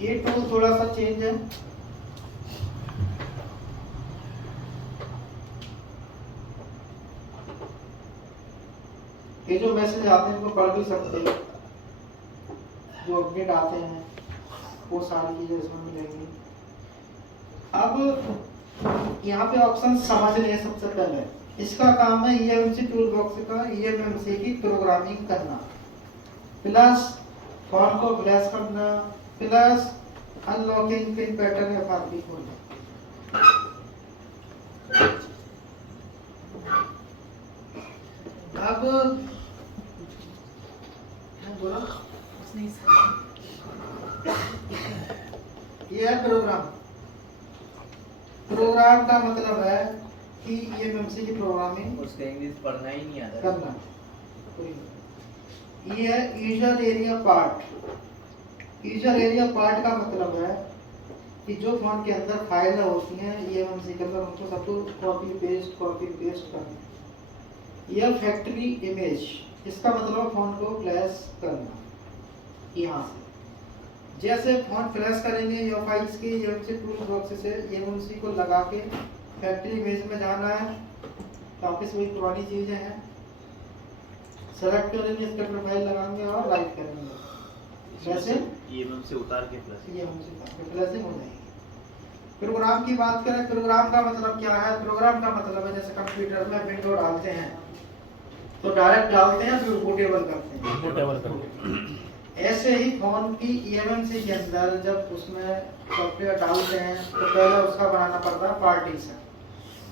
ये टूल थोड़ा सा चेंज है। ये जो मैसेज आते हैं उनको पढ़ भी सकते हैं, जो अपडेट आते हैं वो सारी चीजें इसमें मिलेंगी। अब यहाँ पे ऑप्शन समझ लें। सबसे पहले इसका काम है ईएमसी टूल बॉक्स का ईएमसी की प्रोग्रामिंग करना, प्लस फॉर्म को फ्लैश करना, plus unlocking pin pattern FRP खोलना। अब बोला ये है प्रोग्राम। प्रोग्राम का मतलब है कि ईएमसी की प्रोग्रामिंग, उसका इंग्लिश पढ़ना ही नहीं आता करना। ये है user area part. User area part का मतलब है कि जो फोन के अंदर फाइलें होती हैं ईएमसी के अंदर, उनको सबको कॉपी पेस्ट करना। यह फैक्ट्री इमेज, इसका मतलब फोन को फ्लैश करना यहाँ से। जैसे फोन फ्लैश करेंगे या फाइल्स की ईएमसी टूल बॉक्स से ईएमसी को लगा के फैक्ट्री इमेज में जाना है। वापस वही पुरानी चीजें हैं, सेलेक्ट करेंगे, इसका प्रोफाइल लगाएंगे और राइट करेंगे। वैसे ईएमसी उतार के फ्लैशिंग हो जाएगी। प्रोग्राम की बात करें, प्रोग्राम का मतलब क्या है? प्रोग्राम का मतलब है जैसे कंप्यूटर में विंडो डालते हैं तो डायरेक्ट डालते हैं फिर बूटेबल करते हैं। ऐसे ही फोन की ईएमसी के अंदर जब उसमें सॉफ्टवेयर डालते हैं तो पहले उसका बनाना पड़ता है पार्टीशन।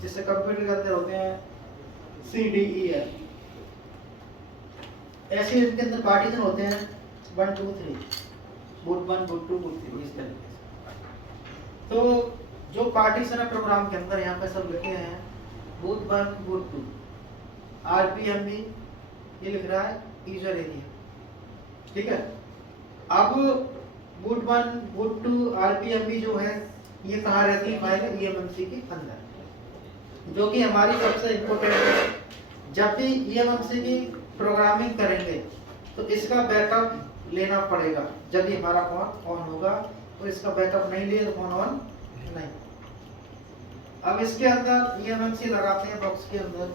जिससे कंप्यूटर के अंदर होते हैं CDEF, ऐसे इसके अंदर पार्टीशन होते हैं 1 2 3, बूट 1 बूट 2 बूट 3, इस तरीके से। तो जो पार्टीशन है प्रोग्राम के अंदर यहाँ पे सब लिखे हैं बूट 1 बूट 2, RPM भी ये लिख रहा है यूजर एरिया, ठीक है। अब बूट 1 बूट 2 RPM भी जो है ये कहाँ रहती है? फाइल ईएमसी के अंदर, जो कि हमारी सबसे इम्पोर्टेंट है। जब भी ईएमसी की प्रोग्रामिंग करेंगे तो इसका बैकअप लेना पड़ेगा। जब भी हमारा फोन ऑन होगा तो इसका बैकअप नहीं लिए तो फोन ऑन नहीं। अब इसके अंदर ईएमसी लगाते हैं बॉक्स के अंदर,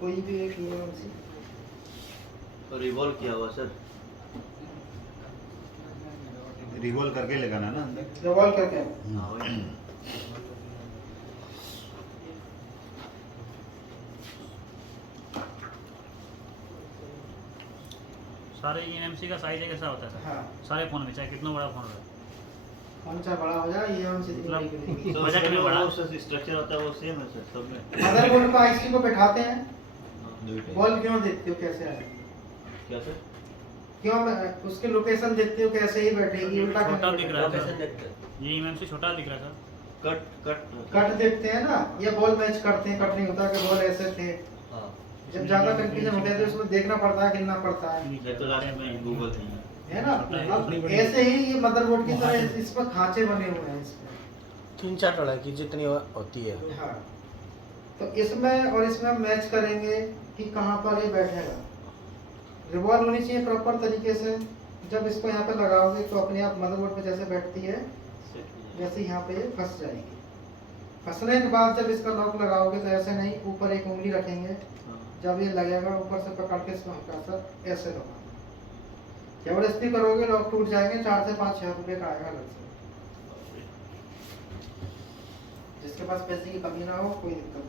कोई भी एक ईएमसी तो रिवॉल्व किया हुआ सर, रिवॉल्व करके लगाना ना अंदर, रिवॉल्व करके। सारे ईएमसी का साइज कैसा होता है? हाँ। सारे फोन में चाहे कितना बड़ा फोन हो, कौन सा बड़ा हो जाए ईएमसी मतलब बजट में बड़ा स्ट्रक्चर होता है वो सेम है सर सब में। मदरबोर्ड पर आईसी को बैठाते हैं, बॉल क्यों देखते हो कैसे है? क्या सर? क्यों उसके लोकेशन देखते हो कैसे ही बैठेगी? उल्टा छोटा क्यों दिख बैठेगी? रहा कैसे है देखते हैं? ये ईएमसी छोटा दिख रहा है सर। कट देखते हैं ना, ये बॉल मैच करते हैं, कट नहीं होता कि बॉल ऐसे थे। हाँ, जब ज्यादा कंफ्यूजन होता है तो उसमें देखना पड़ता है, गिनना पड़ता है, मैं तो लास्ट में गूगल नहीं है ना। अब ऐसे ही ये मदरबोर्ड की तरह इस पर खांचे बने हुए हैं इसमें 3-4 तरह की जितनी होती है। हाँ, तो इसमें और इसमें मैच करेंगे कि कहाँ पर ये बैठेगा। रिवॉल्व होनी चाहिए प्रॉपर तरीके से। जब इसको यहाँ पे लगाओगे तो अपने आप मदरबोर्ड पे जैसे बैठती है वैसे यहाँ पे ये फंस जाएगी। फंसने के बाद जब इसका लॉक लगाओगे तो ऐसे नहीं, ऊपर एक उंगली रखेंगे, जब ये लगेगा ऊपर से पकड़ के इसको हल्का सा ऐसे लगाओ। जबरदस्ती करोगे लॉक टूट जाएंगे, 4 से 5 रुपए का आएगा अलग से। जिसके पास पैसे की कमी ना हो कोई दिक्कत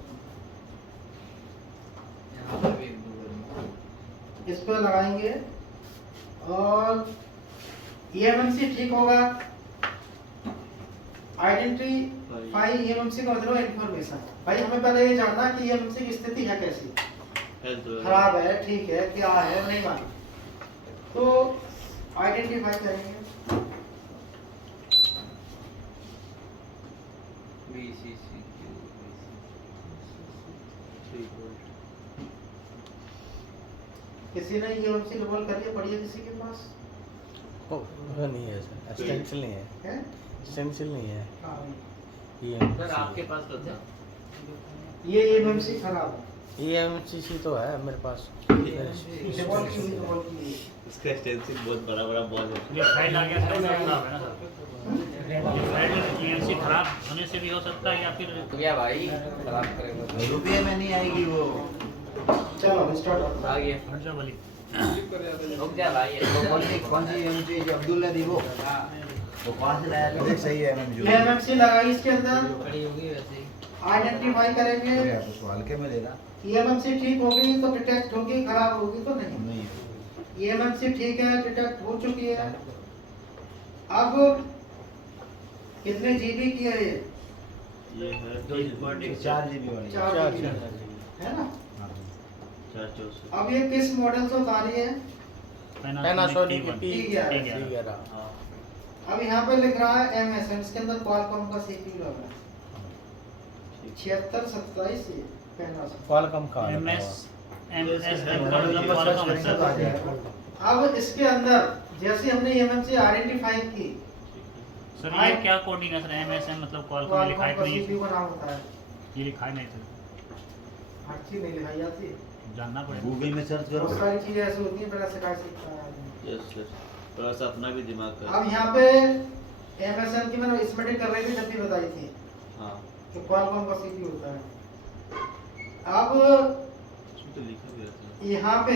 नहीं। इस पर लगाएंगे और ईएमसी ठीक होगा। आइडेंटिफाई ईएमसी का मतलब इंफॉर्मेशन। भाई हमें पहले ये जानना कि ईएमसी की स्थिति है कैसी, खराब है, ठीक है, क्या है, नहीं मालूम, तो आइडेंटिफाई करेंगे। किसी ने ईएमसी रिवॉल्व करिए, पढ़िए किसी के पास? वो नहीं है सर, स्टेंसिल नहीं है, है? स्टेंसिल नहीं है। हाँ, ये सर आपके पास तो था। ये ईएमसी खराब है। EMCC तो है मेरे पास। रिवॉल्व की हुई, रिवॉल्व की हुई। इसका एक्सटेंसिव बहुत बड़ा बड़ा बॉल है। ये फाइल आ गया इसका मतलब खराब है ना सर। ये फाइल EMC खराब होने से भी हो सकता है या फिर क्या भाई खराब करेगा रुपये में नहीं आएगी वो। चलो स्टार्ट आ गया हट जा वाली। रुक जा भाई कौन सी एमएमसी अब्दुल्ला दी वो कौन से लाया था? सही है एमएमसी। ये एमएमसी लगाई इसके अंदर खड़ी होगी वैसे ही आइडेंटिफाई करेंगे। उसको हल्के में लेना EMMC ठीक होगी तो डिटेक्ट होगी, खराब होगी तो नहीं। नहीं EMMC ठीक है, डिटेक्ट हो चुकी है। अब कितने जीबी की है ये? ये है 4 GB वाली 4 GB है ना। 464। अब ये किस मॉडल से उतारी है? Panasonic T1। की T11। हाँ अब यहाँ पे लिख रहा है MSN, इसके अंदर क्वालकॉम का CPU लगा है 7627 से पैनासोनिक। क्वालकॉम का MS अब इसके अंदर जैसे हमने EMMC आइडेंटिफाई की, सर ये क्या कोडिंग है सर? MSN मतलब क्वालकॉम लिखा है क्वालकॉम का तो CPU का नाम होता है। ये लिखा है नहीं सर, हर चीज नहीं लिखाई जाती, जानना पड़ेगा। गूगल में सर्च बहुत करो। सारी चीजें ऐसी होती हैं पहले से कैसे सीखता है। यस सर, थोड़ा सा अपना भी दिमाग का। अब यहाँ पे MSN की मैंने स्मृति कर रही थी जब भी बताई थी हाँ कि क्वालकॉम का CPU होता है। अब उसमें तो लिखा भी रहता है यहाँ पे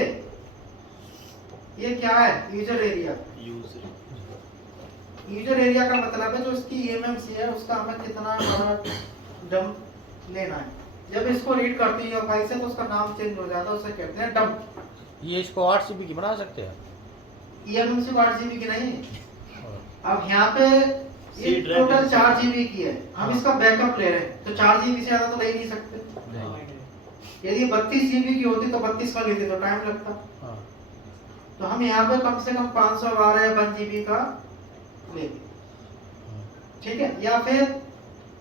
ये क्या है? User area. User. User area का मतलब है जो इसकी EMMC है उसका हमें कितना बड़ा डंप लेना है। जब इसको रीड करती है फाइल से तो उसका नाम चेंज हो जाता है, उसे कहते हैं डंप। ये इसको 8 GB की बना सकते हैं। EMMC 8 GB की नहीं। अब यहाँ पे ये C drive टोटल 4 GB की है, हम इसका बैकअप ले रहे हैं तो 4 GB से ज्यादा तो ले ही नहीं सकते। यदि 32 GB की होती तो 32 का लेते तो टाइम लगता। हाँ। तो हम यहाँ पे कम से कम 512 या 1 GB का लेंगे, ठीक है। या फिर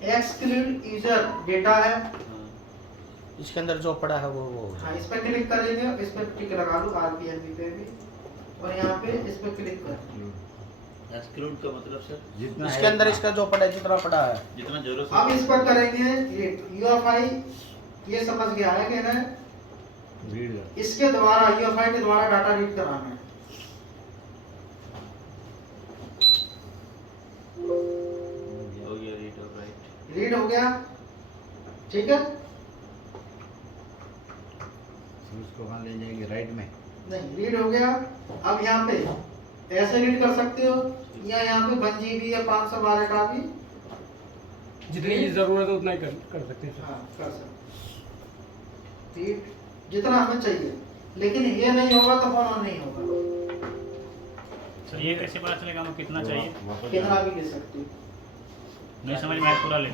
एक्सक्लूड यूजर डेटा है, इसके अंदर जो पड़ा है वो हाँ इस पर क्लिक करेंगे, इस पर टिक लगा लो RPMB पे भी, और यहाँ पे इस पर क्लिक कर। एक्सक्लूड का मतलब सर जितना इसके अंदर इसका जो पड़ा है जितना पड़ा है जितना जरूरत अब इस पर करेंगे UEFI, ये समझ गया है कि ना रीड इसके द्वारा UEFI के द्वारा डाटा रीड कराना है। हो गया रीड और राइट। रीड हो गया, ठीक है। उसको कहाँ ले जाएंगे? राइट में। नहीं, रीड हो गया। अब यहाँ पे ऐसे रीड कर सकते हो या यहाँ पे 1 GB या 512 का भी जितनी की जरूरत है उतना ही कर सकते हैं। हाँ कर सकते, रीड जितना हमें चाहिए, लेकिन ये नहीं होगा तो फोन ऑन नहीं होगा। सर ये कैसे पता चलेगा हमें कितना चाहिए? कितना भी ले सकते हो। नहीं समझ में आया, पूरा ले।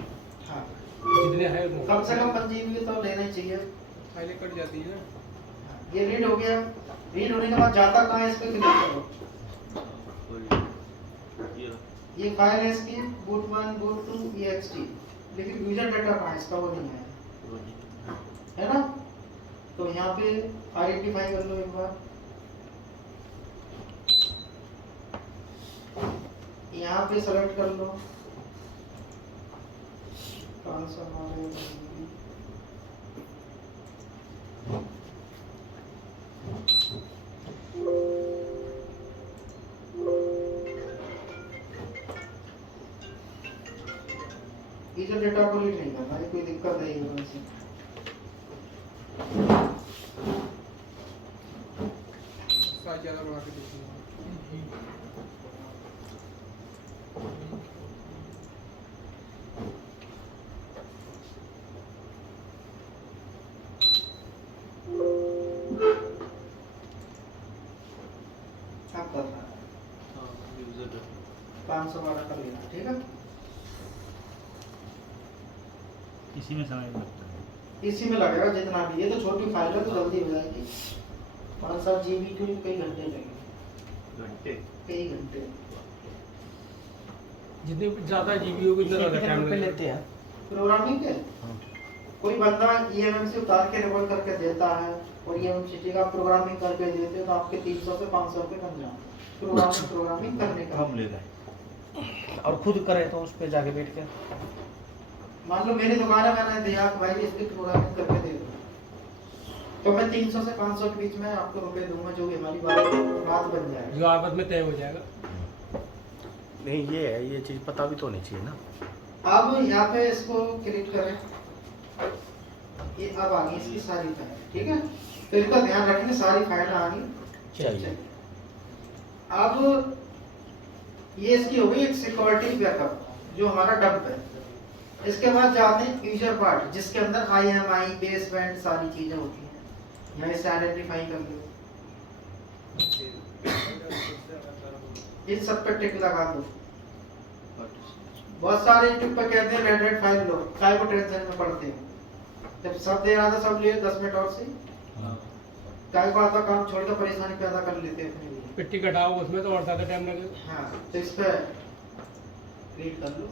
हाँ जितने है उतना कम से कम 5 GB तो लेना ही चाहिए। फाइलें कट जाती है ना। ये रीड हो गया। रीड होने के बाद जाता कहाँ है, इस पे क्लिक करो। ये फाइल है इसकी boot1 boot2 ext, लेकिन यूजर डाटा कहाँ है इसका, वो नहीं है ना। तो यहाँ पे आइडेंटिफाई कर लो एक बार, यहाँ पे सेलेक्ट कर लो 512 यूजर डेटा को रीड नहीं करना, ये कोई दिक्कत नहीं है वैसे। साइज ज़्यादा बढ़ा के देखिए। आप करना है हाँ यूजर 512 कर लेना, ठीक है। इसी में समय लगता है। इसी में लगेगा जितना भी, ये तो छोटी फाइल है तो जल्दी हो जाएगी। 5-7 GB के लिए कई घंटे लगेंगे, घंटे। कई घंटे। जितनी ज़्यादा जीबी होगी उतना ज़्यादा टाइम पे लेते हैं। प्रोग्रामिंग के कोई बंदा EMMC उतार के रिकॉर्ड करके देता है और EMMC का प्रोग्रामिंग करके देते हो तो आपके 300 से 500 रुपये बन जाए प्रोग्रामिंग करने का। हम ले रहे हैं। और खुद करें तो उस पे जाके बैठ के मान लो मेरी दुकान है, मैंने दिया कि भाई इसकी प्रोग्रामिंग करके दे दो, तो मैं 300 से 500 के बीच में आपको रुपए दूंगा, जो भी हमारी बात बन जाएगी। जो आपस में तय हो जाएगा। नहीं ये है, ये चीज़ पता भी तो नहीं चाहिए ना। अब यहाँ पे इसको क्लिक करें, ये अब आ गई इसकी सारी फाइल, ठीक है। तो इसका ध्यान रखेंगे, सारी फाइल आ गई चाहिए। अब ये इसकी हो गई एक सिक्योरिटी बैकअप, जो हमारा डंप है। इसके बाद जाते हैं यूजर पार्ट, जिसके अंदर IMI बेसबैंड सारी चीजें होती हैं। यहाँ इसे आइडेंटिफाई कर लो, इन सब पे टिक लगा दो। बहुत सारे यूट्यूब पे कहते हैं रेड फाइल लो, काय को टेंशन में पड़ते हो, जब सब दे रहा था सब लिए 10 मिनट और से काय को आता काम छोड़ कर परेशानी पैदा कर लेते हैं अपने लिए। पिट्टी कटाओ उसमें तो और ज़्यादा टाइम लगेगा। हाँ, तो इस पे रीड कर लो।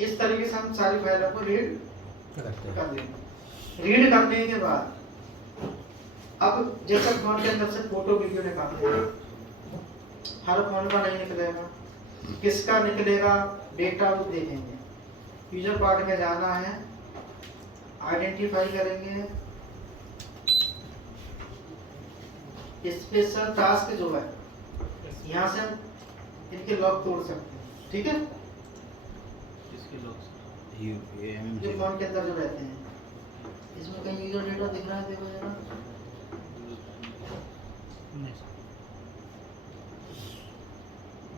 इस तरीके से हम सारी फाइलों को रीड कर देंगे। रीड करने के बाद अब जैसे फोन के अंदर से फोटो वीडियो निकालते हैं, हर फोन का नहीं निकलेगा, किसका निकलेगा डेटा वो देखेंगे। यूजर पार्ट में जाना है, आइडेंटिफाई करेंगे, स्पेशल टास्क जो है यहाँ से हम इनके लॉक तोड़ सकते हैं, ठीक है। जो फोन के अंदर जो रहते हैं, इसमें कहीं यूजर डेटा दिख रहा है, देखो जरा।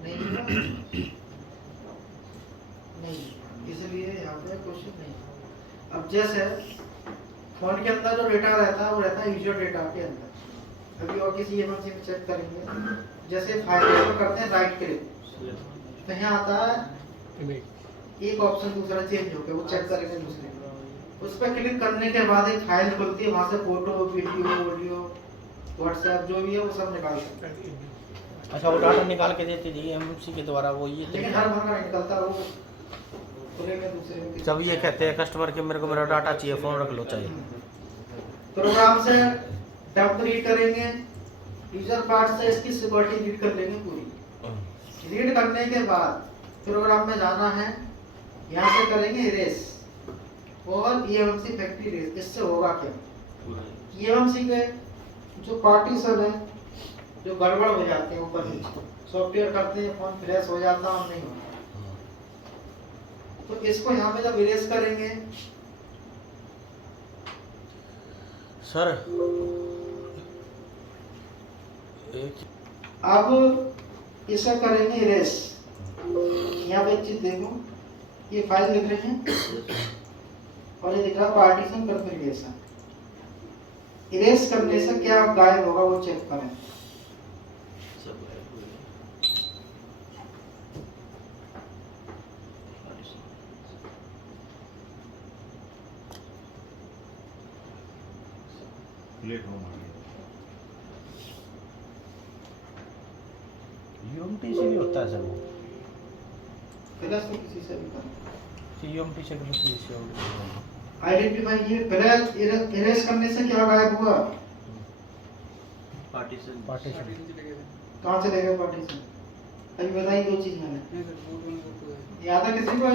नहीं नहीं, इसलिए यहाँ पे क्वेश्चन नहीं। अब जैसे फोन के अंदर जो डेटा रहता है वो रहता है यूजर डेटा के अंदर। अभी और किसी एमएनसी में चेक करेंगे, जैसे फाइल को करते हैं राइट क्लिक, तो यहाँ आता है एक ऑप्शन दूसरा चेंज हो गया, वो चेक करेंगे दूसरे, उस पर क्लिक करने के बाद एक फाइल खुलती है, वहां से फोटो वीडियो ऑडियो व्हाट्सएप जो भी है वो सब निकाल सकते हैं। अच्छा, वो डाटा निकाल के देते जी एमसी के द्वारा, वो ये लेकिन हर बार का नहीं निकलता, वो खुलेगा दूसरे में। जब ये कहते हैं कस्टमर के मेरे को मेरा डाटा चाहिए, फोन रख लो चाहिए। प्रोग्राम से डंप रीड करेंगे, यूजर पार्ट से इसकी सिक्योरिटी रीड कर लेंगे पूरी। रीड करने के बाद प्रोग्राम में जाना है, यहाँ से करेंगे इरेज और EMMC फैक्ट्री इरेज। इससे होगा क्या, EMMC के जो पार्टीशन है जो गड़बड़ हो जाते हैं ऊपर नीचे, सॉफ्टवेयर करते हैं फोन फ्लैश हो जाता है और नहीं होता, तो इसको यहाँ पे जब इरेज करेंगे सर अब इसे करेंगे इरेज। यहाँ पे एक चीज देखो, ये फाइल लिख रहे हैं और ये दिख रहा है पार्टीशन कॉन्फ़िगरेशन। इरेज करने से क्या गायब होगा वो चेक करें। यूएमटी से भी होता है सर वो, फ्लैश तो किसी से भी करें। यूएमटी से भी किसी और आइडेंटिफाई, ये फ्लैश इरेज करने से क्या गायब हुआ, पार्टीशन कहाँ से लेगा पार्टीशन, अभी बताइए दो चीज मैंने याद है किसी को,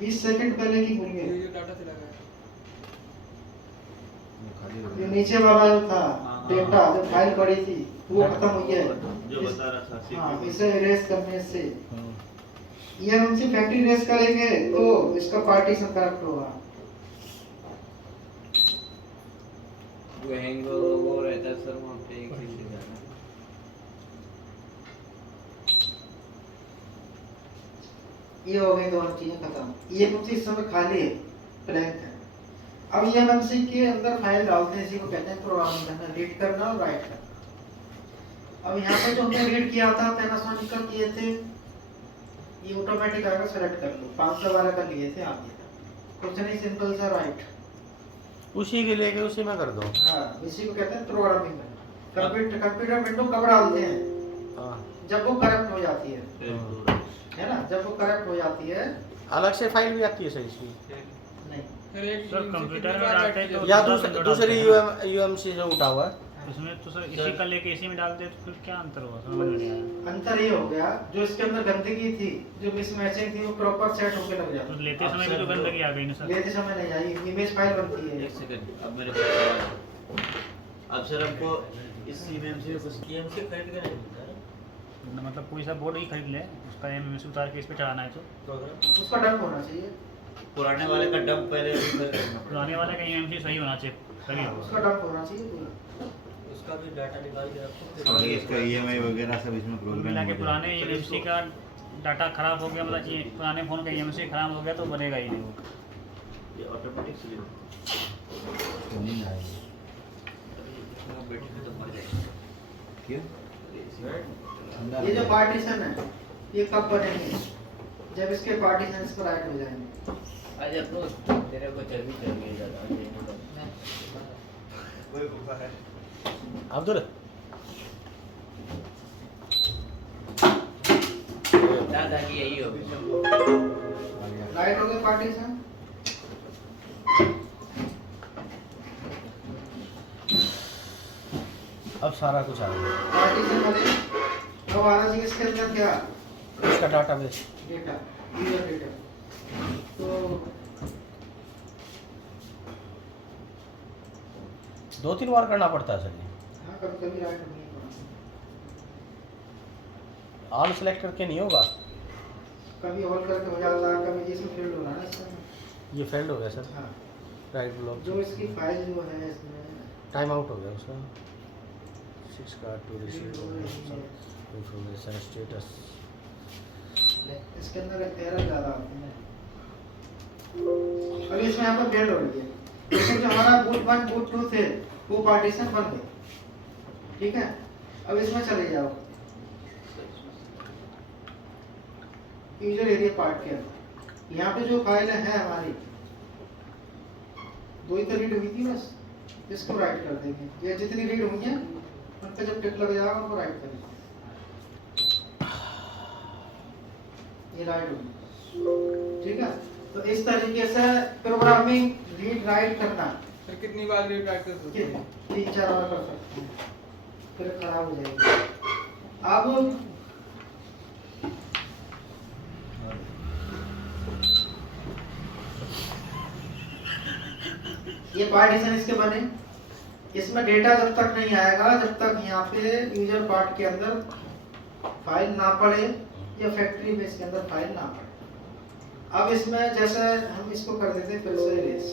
20 सेकंड पहले की भूल गए। ये नीचे वाला जो था डेटा, जो फाइल पड़ी थी वो खत्म हुई है, जो बता रहा था। हाँ, इसे इरेज करने से ये हमसे फैक्ट्री इरेज करेंगे तो इसका पार्टीशन करेक्ट होगा। वो हैंग वो रहता है सर वहाँ पे, एक चीज है ये हो गई, दोनों चीजें खत्म। ये कुछ इस समय खाली है, ब्लैंक है। अब ये एमएमसी के अंदर फाइल डालते हैं, इसी को कहते हैं प्रोग्राम करना, रीड करना और राइट करना। अब यहाँ पे जो हमने रीड किया था पैनासोनिक का किए थे, ये ऑटोमेटिक आएगा, सेलेक्ट कर लो। 500 वाला कर लिए थे आप, ये कुछ नहीं, सिंपल सा राइट। उसी के लेके उसी में कर दो। हाँ, इसी को कहते हैं प्रोग्रामिंग करना। कंप्यूटर विंडो कब डालते हैं? हाँ, जब वो करप्ट हो जाती है हाँ। ना, जब वो करप्ट हो जाती है। अलग से फाइल भी आती है सही इसकी, नहीं, सर कंप्यूटर में डालते हैं तो या दो विंडो दूसरी डालते हैं। यूएमसी से उठा हुआ है। इसमें तो सर इसी का लेके इसी में डालते हैं, तो फिर क्या अंतर हुआ समझ नहीं आया। अंतर ये हो गया, जो इसके अंदर गंदगी थी, जो मिसमैचिंग थी, वो प्रॉपर सेट होके लग तो जाती लेते समय भी तो गंदगी आ गई ना है। सर। लेते समय नहीं आई, इमेज फाइल बनती है। एक सेकंड, अब मेरे पास सवाल है। अब सर हमको इस सीएमसी को सीएमसी खरीद के नहीं मिलता है? मतलब कोई सा बोर्ड ही खरीद ले, उसका एमएमसी उतार के इस पे चढ़ाना है तो प्रोग्राम उसका डंप होना चाहिए, पुराने वाले का डंप पहले करना पड़ेगा। पुराने वाले का एमएमसी सही होना चाहिए, तभी होगा। उसका डंप होना चाहिए पूरा। उसका भी डाटा निकाल के रखो। और इसका ईएमआई वगैरह सब इसमें कुल प्रोग्राम मिला के हो पुराने जाएगा। एमएमसी का डाटा खराब हो गया, मतलब ये पुराने फ़ोन का एमएमसी खराब हो गया तो बनेगा ही नहीं वो। ये ऑटोमेटिक स्लिप तो नहीं आएगा। बैटरी में तो मर जाएगा। क्यों? ये जो पार्टीशन है, ये कब बनेंगे? जब इसके पार्टीशन इस पर ऐड हो जाएंगे। आज अपनो तेरे को चर्बी चढ़ गई ज्यादा। अब्दुल दादाजी यही हो। राइट हो गया पार्टीशन। अब सारा कुछ आ गया, पार्टीशन बने, अब आना चाहिए इसके अंदर क्या? इसका डाटाबेस। Data, user data. तो 2-3 बार करना पड़ता है सर ये। हाँ, कभी कभी राइट नहीं पड़ा, ऑल सेलेक्ट करके नहीं होगा। कभी होल्ड करके हो जाता है, कभी इसमें फील्ड होना ना इसमें। ये फेल्ड हो गया सर, हाँ, राइट ब्लॉक जो इसकी फाइल जो है इसमें टाइम आउट हो गया उसका। 6 का टू रिसीव इंफॉर्मेशन स्टेटस। इसके अंदर एरर ज़्यादा आते हैं। अभी इसमें यहाँ पर फेल्ड हो रही है, लेकिन जो हमारा बूट 1 बूट 2 थे, वो पार्टीशन बन गए। ठीक है, अब इसमें चले जाओ यूजर एरिया पार्ट के अंदर। यहाँ पे जो फाइल है हमारी, 2 ही तो रीड हुई थी बस, इसको राइट कर देंगे। ये जितनी रीड हुई है उन पे जब टिक लग जाएगा उनको राइट करेंगे। ये राइट होगी, ठीक है। तो इस तरीके से प्रोग्रामिंग रीड राइट करना फिर कितनी बार रीड राइट कर सकते हैं? 3-4 बार कर सकते हैं, फिर खराब हो जाएगी। अब ये पार्टीशन इसके बने, इसमें डेटा जब तक नहीं आएगा, जब तक यहाँ पे यूजर पार्ट के अंदर फाइल ना पड़े या फैक्ट्री में इसके अंदर फाइल ना पड़े। अब इसमें जैसे हम इसको कर देते हैं फिर से रेस,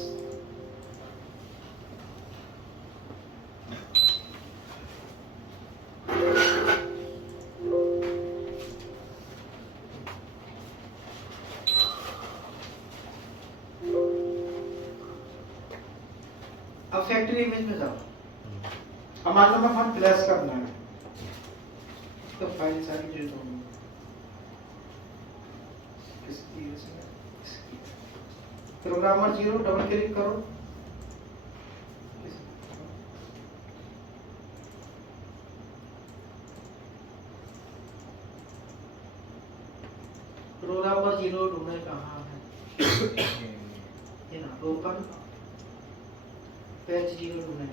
अब फैक्ट्री इमेज में जाओ। अब मान लो मैं फॉन्ट प्लस करना है, तो फाइल सारी डिलीट होंगी। किसकी इसमें? प्रोग्रामर 0 डबल क्लिक करो, प्रोग्रामर 0 ढूंढे कहाँ है? ये ना, ओपन पेज 0 ढूंढे।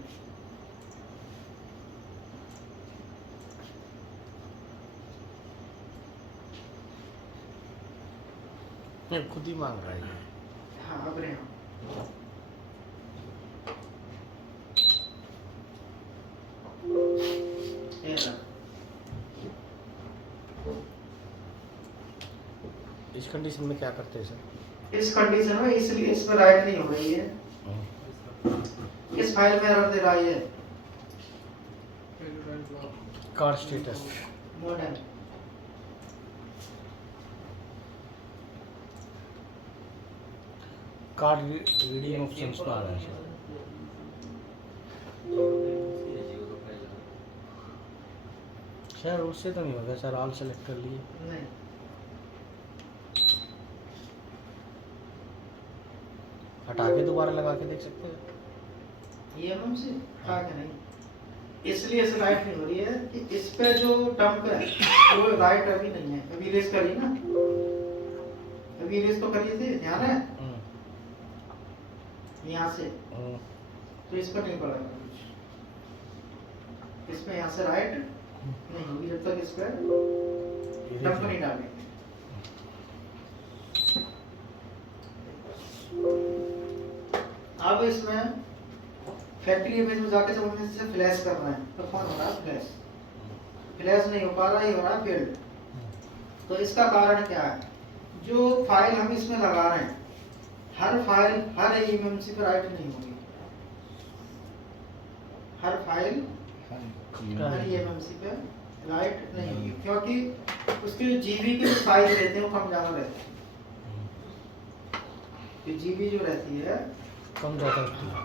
नहीं, खुद ही मांग रहा है ये। हाँ, अब रहे हम। ये रहा। इस कंडीशन में क्या करते हैं सर? इस कंडीशन में इसलिए इस पर राइट नहीं हो रही है, इस फाइल में एरर दे रहा है card status. Modern. Card reading options में आ रहा है सर। सर उससे तो नहीं होगा सर, ऑल सेलेक्ट कर लिए। नहीं, हटा के दोबारा लगा के देख सकते हैं। EMM से था कि नहीं, इसलिए इसे राइट नहीं हो रही है कि इस पे जो टर्म है वो राइट अभी नहीं है। अभी रेस करी ना, अभी रेस तो करी थी, ध्यान है यहाँ से, तो इस पर नहीं पड़ेगा कुछ, इसमें यहाँ से राइट नहीं होगी जब तक इस पर टर्म नहीं डालेंगे। अब इसमें फैक्ट्री इमेज में जाके जब हमने इसे फ्लैश करना है तो कौन हो रहा है फ्लैश, फ्लैश नहीं हो पा रहा, ये हो रहा है फील्ड। तो इसका कारण क्या है, जो फाइल हम इसमें लगा रहे हैं हर फाइल हर eMMC पर राइट नहीं होगी, हर फाइल हर eMMC पे राइट नहीं होगी, क्योंकि उसके जीबी के साइज रहते हैं वो कम ज्यादा रहते हैं। तो जीबी जो रहती है कम ज़्यादा होती है।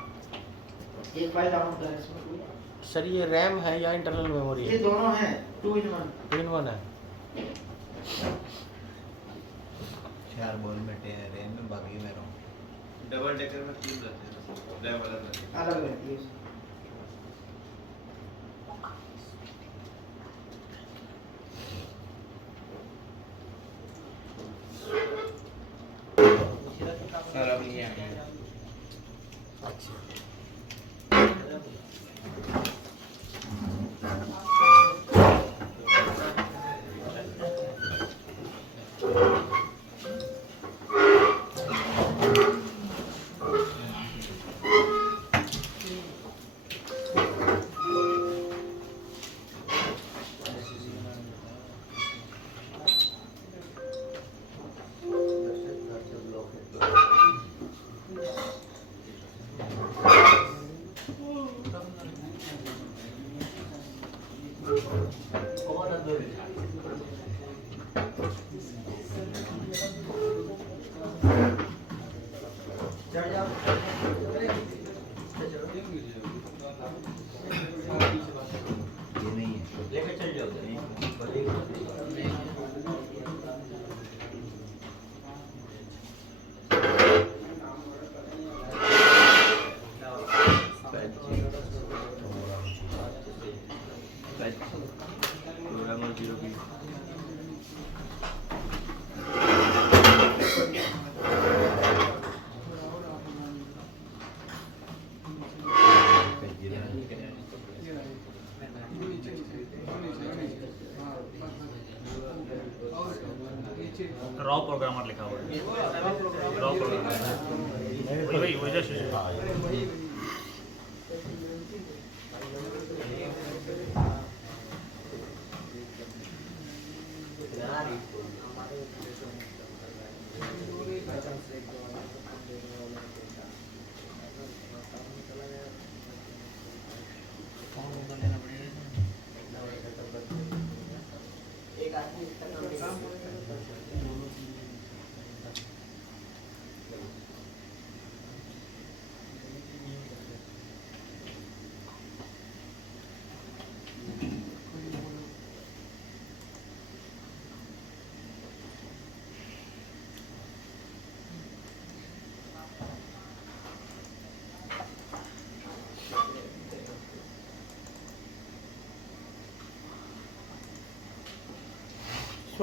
एक फाइल डाउनलोड करें इसमें, सर ये रैम है या इंटरनल मेमोरी ये है? दोनों हैं 2 in 1। 2 in 1 है। 4 बॉल में रेन में बाकी में रहूं। डबल डेकर में 3 रहते हैं, रैम अलग रहती है। अलग रहती है उसमें। सर अब ये है। अच्छा ये नहीं है। लेके चल जाओ प्रोग्राम और 0 की रॉ प्रोग्रामर लिखा हुआ है, रॉ प्रोग्रामर वही वही जैसे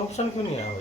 ऑप्शन क्यों नहीं आया भाई?